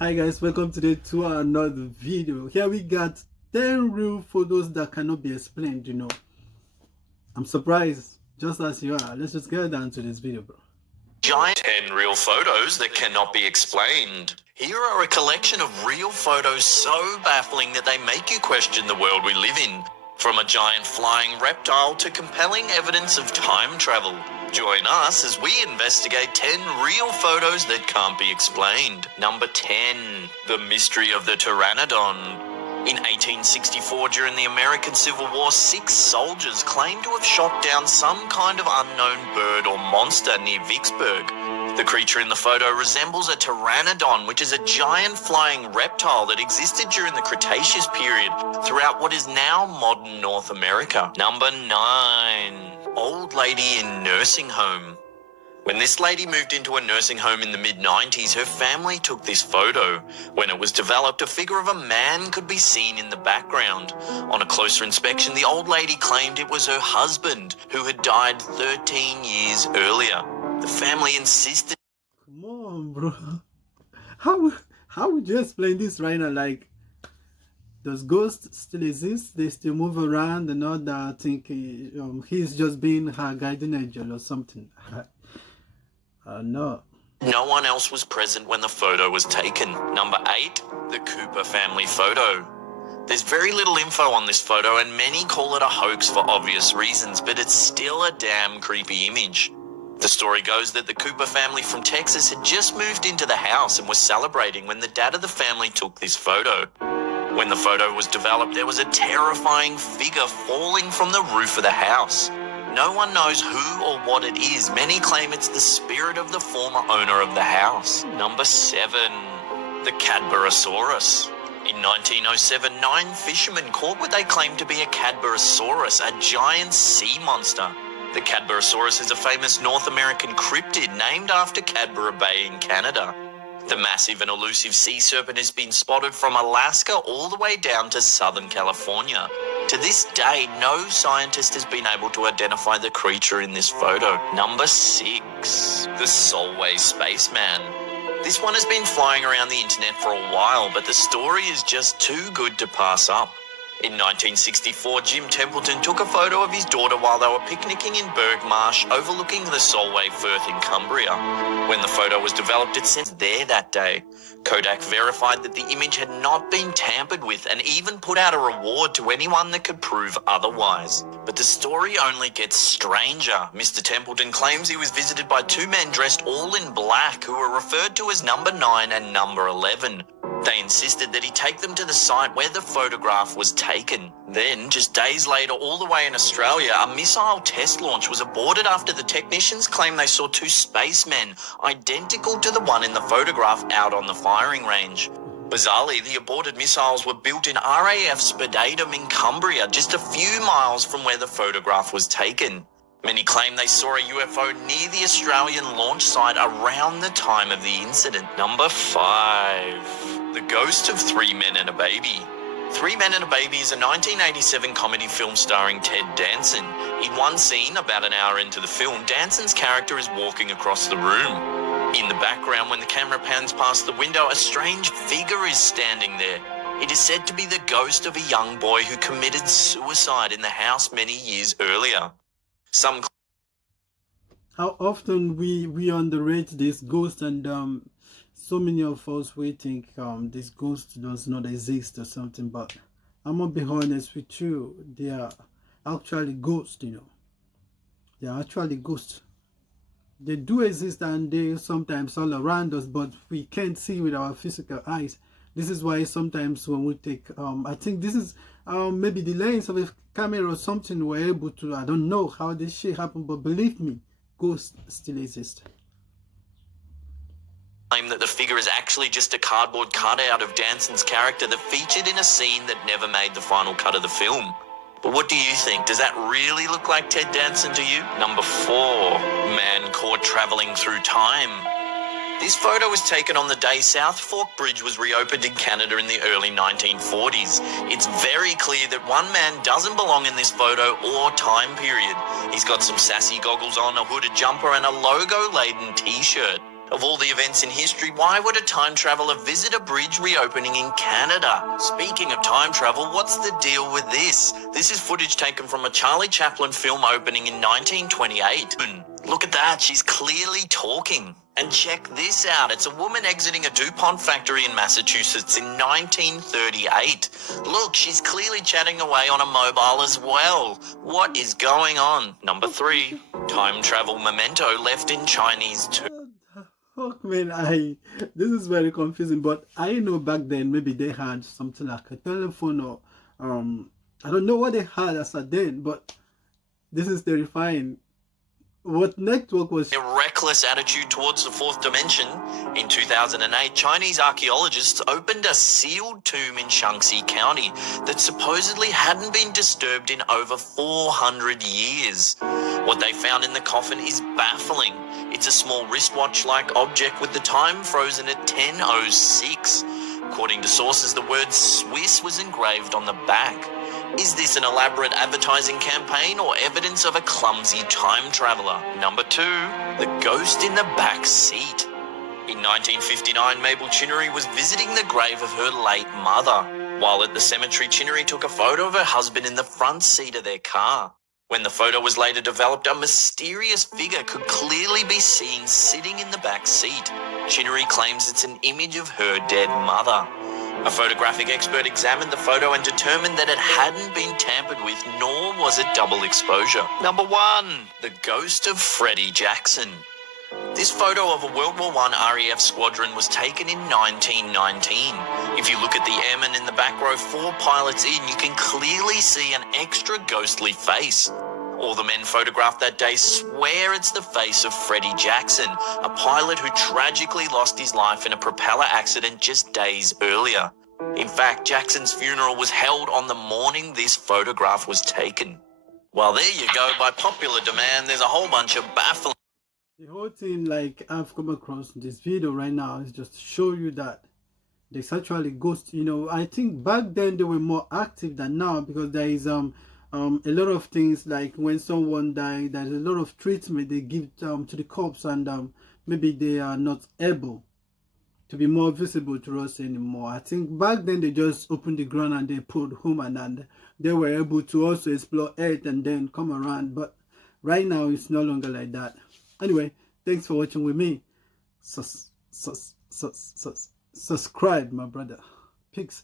Hi guys, welcome today to another video. Here we got 10 real photos that cannot be explained. I'm surprised, just as you are. Let's just get down to this video, bro. Giant 10 real photos that cannot be explained. Here are a collection of real photos so baffling that they make you question the world we live in. From a giant flying reptile to compelling evidence of time travel. Join us as we investigate 10 real photos that can't be explained. Number 10. The Mystery of the Pteranodon. In 1864, during the American Civil War, 6 soldiers claimed to have shot down some kind of unknown bird or monster near Vicksburg. The creature in the photo resembles a pteranodon, which is a giant flying reptile that existed during the Cretaceous period throughout what is now modern North America. Number 9. Old lady in nursing home. When this lady moved into a nursing home in the mid-90s, her family took this photo. When it was developed, a figure of a man could be seen in the background. On a closer inspection, the old lady claimed it was her husband, who had died 13 years earlier. The family insisted. Come on, bro. How would you explain this right now? Like, does ghosts still exist? They still move around and all that? I think he's just being her guardian angel or something. No. No one else was present when the photo was taken. Number 8. The Cooper family photo. There's very little info on this photo and many call it a hoax for obvious reasons, but it's still a damn creepy image. The story goes that the Cooper family from Texas had just moved into the house and was celebrating when the dad of the family took this photo. When the photo was developed, there was a terrifying figure falling from the roof of the house. No one knows who or what it is. Many claim it's the spirit of the former owner of the house. Number 7. The Cadburysaurus. In 1907, 9 fishermen caught what they claimed to be a Cadburysaurus, a giant sea monster. The Cadburysaurus is a famous North American cryptid named after Cadbury Bay in Canada. The massive and elusive sea serpent has been spotted from Alaska all the way down to Southern California. To this day, no scientist has been able to identify the creature in this photo. Number 6. The Soulway Spaceman. This one has been flying around the internet for a while, but the story is just too good to pass up. In 1964, Jim Templeton took a photo of his daughter while they were picnicking in Berg Marsh overlooking the Soulway Firth in Cumbria. When the photo was developed, it said there that day. Kodak verified that the image had not been tampered with and even put out a reward to anyone that could prove otherwise. But the story only gets stranger. Mr. Templeton claims he was visited by 2 men dressed all in black who were referred to as number 9 and number 11. They insisted that he take them to the site where the photograph was taken. Then, just days later, all the way in Australia, a missile test launch was aborted after the technicians claimed they saw 2 spacemen identical to the one in the photograph out on the firing range. Bizarrely, the aborted missiles were built in RAF Spadadum in Cumbria, just a few miles from where the photograph was taken. Many claim they saw a UFO near the Australian launch site around the time of the incident. Number 5. The Ghost of 3 Men and a Baby. 3 Men and a Baby is a 1987 comedy film starring Ted Danson. In one scene, about an hour into the film, Danson's character is walking across the room. In the background, when the camera pans past the window, a strange figure is standing there. It is said to be the ghost of a young boy who committed suicide in the house many years earlier. How often we underrate this ghost, and so many of us we think this ghost does not exist or something, but I'm gonna be honest with you, they are actually ghosts. They are actually ghosts. They do exist and they sometimes all around us, but we can't see with our physical eyes. This is why sometimes when we take I think this is maybe the lens of a camera or something, we're able to, I don't know how this shit happened, but believe me, ghosts still exist. Claim that the figure is actually just a cardboard cutout of Danson's character that featured in a scene that never made the final cut of the film. But what do you think? Does that really look like Ted Danson to you? Number 4. Man caught traveling through time. This photo was taken on the day South Fork Bridge was reopened in Canada in the early 1940s. It's very clear that one man doesn't belong in this photo or time period. He's got some sassy goggles on, a hooded jumper and a logo-laden t-shirt. Of all the events in history, why would a time traveler visit a bridge reopening in Canada? Speaking of time travel, what's the deal with this? This is footage taken from a Charlie Chaplin film opening in 1928. Look at that, she's clearly talking. And check this out, it's a woman exiting a DuPont factory in Massachusetts in 1938. Look, she's clearly chatting away on a mobile as well. What is going on? Number 3, time travel memento left in Chinese too. Fuck man, this is very confusing, but I know back then maybe they had something like a telephone or I don't know what they had as a then, but this is terrifying. What network was A reckless attitude towards the fourth dimension. In 2008, Chinese archaeologists opened a sealed tomb in Shaanxi County that supposedly hadn't been disturbed in over 400 years. What they found in the coffin is baffling. It's a small wristwatch-like object with the time frozen at 10:06. According to sources, the word Swiss was engraved on the back. Is this an elaborate advertising campaign or evidence of a clumsy time traveler? Number 2, the ghost in the back seat. In 1959, Mabel Chinnery was visiting the grave of her late mother. While at the cemetery, Chinnery took a photo of her husband in the front seat of their car. When the photo was later developed, a mysterious figure could clearly be seen sitting in the back seat. Chinnery claims it's an image of her dead mother. A photographic expert examined the photo and determined that it hadn't been tampered with, nor was it double exposure. Number 1, the ghost of Freddie Jackson. This photo of a World War I RAF squadron was taken in 1919. If you look at the airmen in the back row, 4 pilots in, you can clearly see an extra ghostly face. All the men photographed that day swear it's the face of Freddie Jackson, a pilot who tragically lost his life in a propeller accident just days earlier. In fact, Jackson's funeral was held on the morning this photograph was taken. Well, there you go. By popular demand, there's a whole bunch of baffling... The whole thing like I've come across in this video right now is just to show you that there's actually ghosts. You know, I think back then they were more active than now, because there is a lot of things like when someone died, there's a lot of treatment they give to the corpse, and maybe they are not able to be more visible to us anymore. I think back then they just opened the ground and they put human, and they were able to also explore Earth and then come around. But right now it's no longer like that. Anyway, thanks for watching with me. Subscribe, my brother. Peace.